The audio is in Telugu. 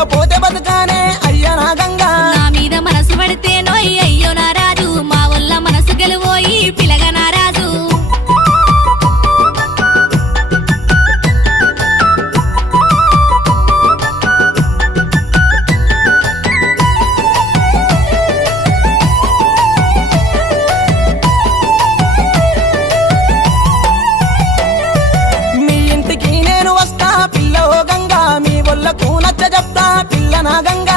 లేకపోతే బతుకానే అయ్యో నా గంగా. నా మీద మనసు పడితే నోయ్ అయ్యో నా రాజు, మా వల్ల మనసు గెలువోయి పిలగ నా రాజు. మీ ఇంటికి నేను వస్తా పిల్ల ఓ గంగా, మీ వల్లకు నచ్చ చెప్తా పిల్ల నా గంగా.